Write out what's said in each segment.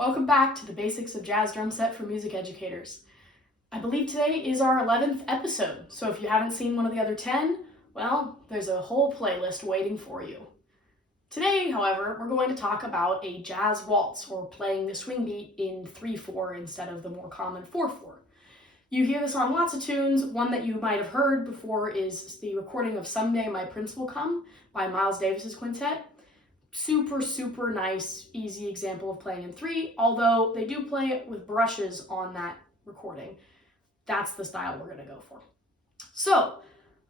Welcome back to the Basics of Jazz Drum Set for Music Educators. I believe today is our 11th episode, so if you haven't seen one of the other 10, well, there's a whole playlist waiting for you. Today, however, we're going to talk about a jazz waltz, or playing the swing beat in 3/4 instead of the more common 4/4. You hear this on lots of tunes. One that you might have heard before is the recording of Someday My Prince Will Come by Miles Davis's quintet. Super nice, easy example of playing in 3, although they do play it with brushes on that recording. That's the style we're going to go for. So,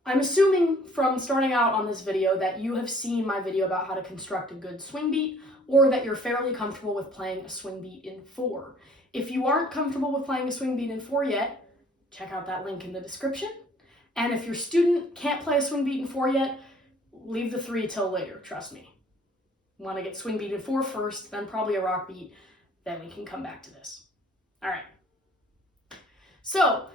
I'm assuming from starting out on this video that you have seen my video about how to construct a good swing beat, or that you're fairly comfortable with playing a swing beat in 4. If you aren't comfortable with playing a swing beat in 4 yet, check out that link in the description. And if your student can't play a swing beat in 4 yet, leave the 3 till later, trust me. Want to get swing beat in 4 first, then probably a rock beat, then we can come back to this. All right. So,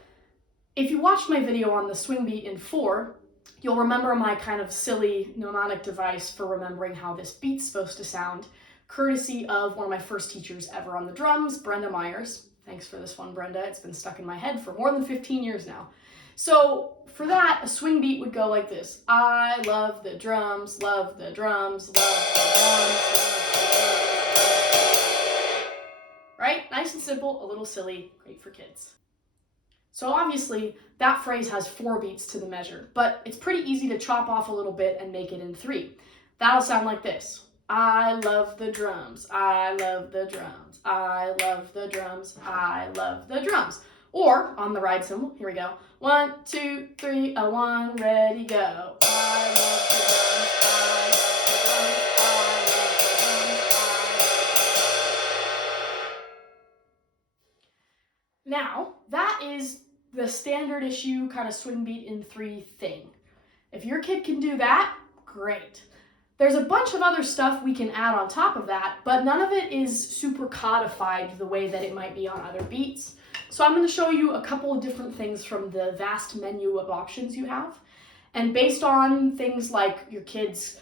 if you watched my video on the swing beat in 4, you'll remember my kind of silly mnemonic device for remembering how this beat's supposed to sound, courtesy of one of my first teachers ever on the drums, Brenda Myers. Thanks for this one, Brenda. It's been stuck in my head for more than 15 years now. So for that, a swing beat would go like this. I love the drums, love the drums, love the drums, right? Nice and simple, a little silly, great for kids. So obviously, that phrase has 4 beats to the measure, but it's pretty easy to chop off a little bit and make it in 3. That'll sound like this. I love the drums, I love the drums, I love the drums, I love the drums. Or, on the ride cymbal, here we go. 1, 2, 3, 1, ready, go. I love the drums, I love the drums, I love the drums, Now, that is the standard issue kind of swing beat in 3 thing. If your kid can do that, great. There's a bunch of other stuff we can add on top of that, but none of it is super codified the way that it might be on other beats. So I'm going to show you a couple of different things from the vast menu of options you have. And based on things like your kid's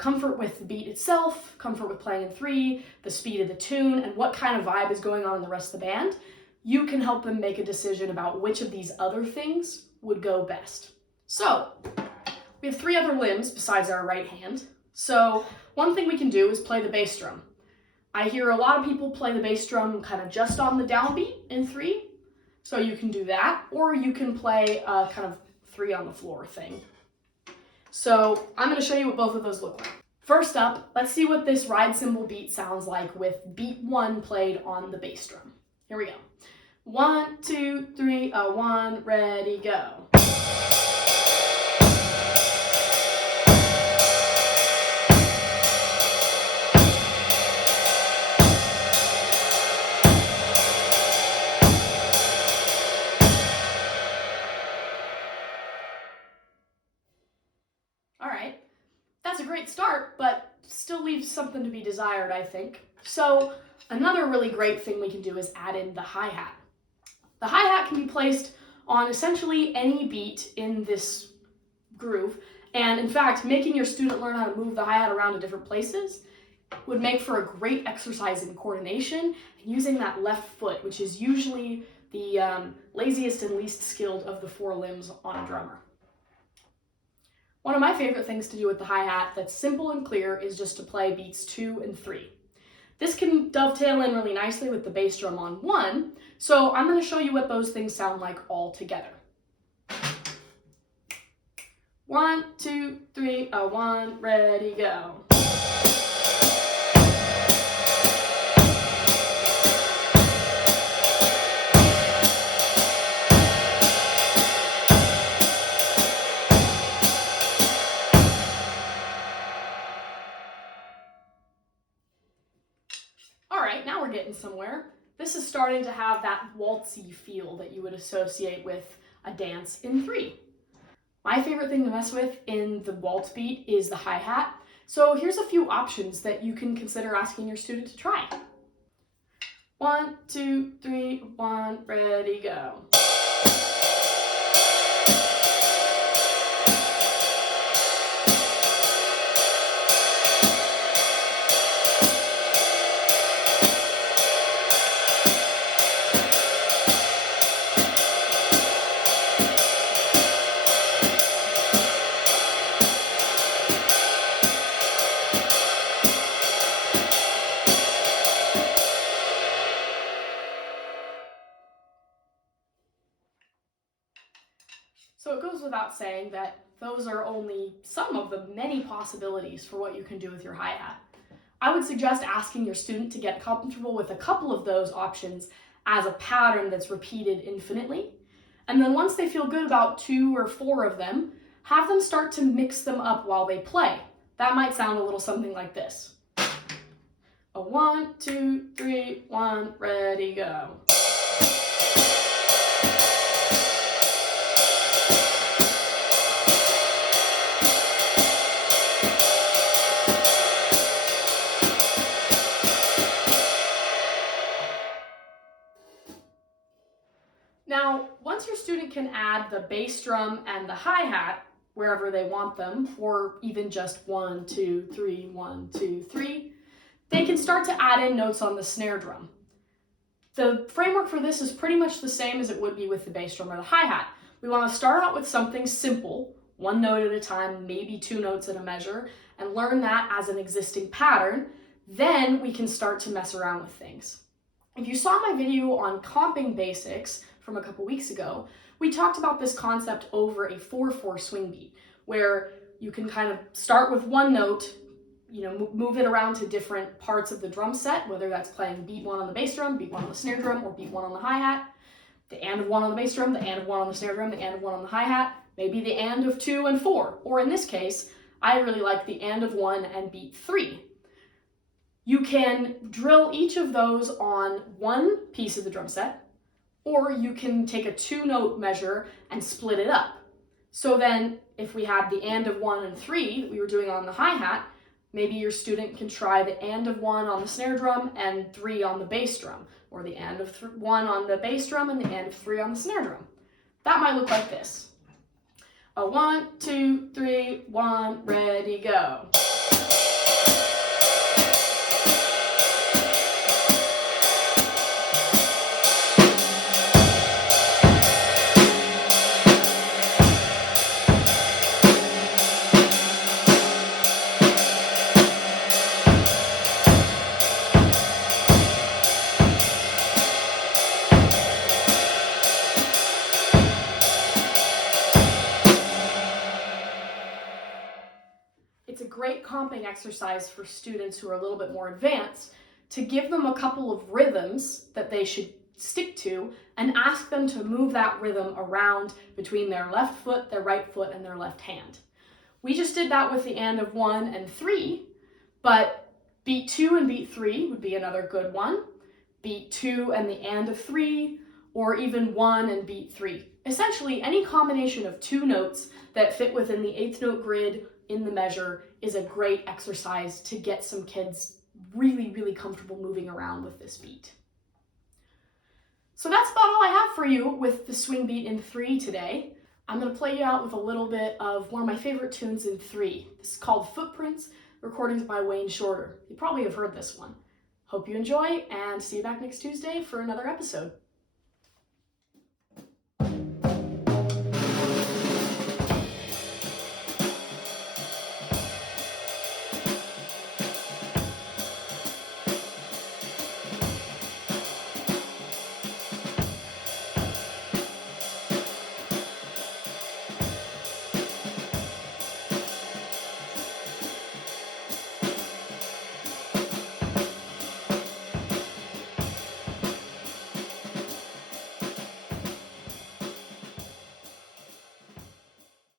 comfort with the beat itself, comfort with playing in 3, the speed of the tune, and what kind of vibe is going on in the rest of the band, you can help them make a decision about which of these other things would go best. So, we have 3 other limbs besides our right hand. So, one thing we can do is play the bass drum. I hear a lot of people play the bass drum kind of just on the downbeat in 3. So you can do that, or you can play a kind of 3 on the floor thing. So I'm going to show you what both of those look like. First up, let's see what this ride cymbal beat sounds like with beat 1 played on the bass drum. Here we go. 1, 2, 3, 1, ready, go. Alright, that's a great start, but still leaves something to be desired, I think. So another really great thing we can do is add in the hi-hat. The hi-hat can be placed on essentially any beat in this groove, and in fact, making your student learn how to move the hi-hat around to different places would make for a great exercise in coordination and using that left foot, which is usually the laziest and least skilled of the 4 limbs on a drummer. One of my favorite things to do with the hi-hat that's simple and clear is just to play beats 2 and 3. This can dovetail in really nicely with the bass drum on 1, so I'm going to show you what those things sound like all together. 1, 2, 3, 1, ready, go. Alright, now we're getting somewhere. This is starting to have that waltzy feel that you would associate with a dance in 3. My favorite thing to mess with in the waltz beat is the hi-hat, so here's a few options that you can consider asking your student to try. 1, 2, 3, 1, ready, go. goes without saying that those are only some of the many possibilities for what you can do with your hi-hat. I would suggest asking your student to get comfortable with a couple of those options as a pattern that's repeated infinitely. And then once they feel good about 2 or 4 of them, have them start to mix them up while they play. That might sound a little something like this. A 1, 2, 3, 1, ready, go. Now, once your student can add the bass drum and the hi-hat wherever they want them, or even just 1, 2, 3, 1, 2, 3, they can start to add in notes on the snare drum. The framework for this is pretty much the same as it would be with the bass drum or the hi-hat. We want to start out with something simple, 1 note at a time, maybe 2 notes in a measure, and learn that as an existing pattern. Then we can start to mess around with things. If you saw my video on comping basics from a couple weeks ago, we talked about this concept over a 4/4 swing beat, where you can kind of start with 1 note, move it around to different parts of the drum set, whether that's playing beat 1 on the bass drum, beat 1 on the snare drum, or beat 1 on the hi-hat, the and of 1 on the bass drum, the and of 1 on the snare drum, the and of 1 on the hi-hat, maybe the and of 2 and 4, or in this case, I really like the and of 1 and beat 3. You can drill each of those on 1 piece of the drum set, or you can take a 2-note measure and split it up. So then if we had the and of 1 and 3 that we were doing on the hi-hat, maybe your student can try the and of 1 on the snare drum and 3 on the bass drum, or the and of 1 on the bass drum and the and of 3 on the snare drum. That might look like this. A 1, 2, 3, 1, ready, go. It's a great comping exercise for students who are a little bit more advanced to give them a couple of rhythms that they should stick to and ask them to move that rhythm around between their left foot, their right foot, and their left hand. We just did that with the and of 1 and 3, but beat 2 and beat 3 would be another good one. Beat 2 and the and of 3, or even 1 and beat 3. Essentially, any combination of 2 notes that fit within the 8th note grid in the measure is a great exercise to get some kids really, really comfortable moving around with this beat. So that's about all I have for you with the swing beat in 3 today. I'm going to play you out with a little bit of one of my favorite tunes in 3. This is called Footprints, recordings by Wayne Shorter. You probably have heard this one. Hope you enjoy, and see you back next Tuesday for another episode.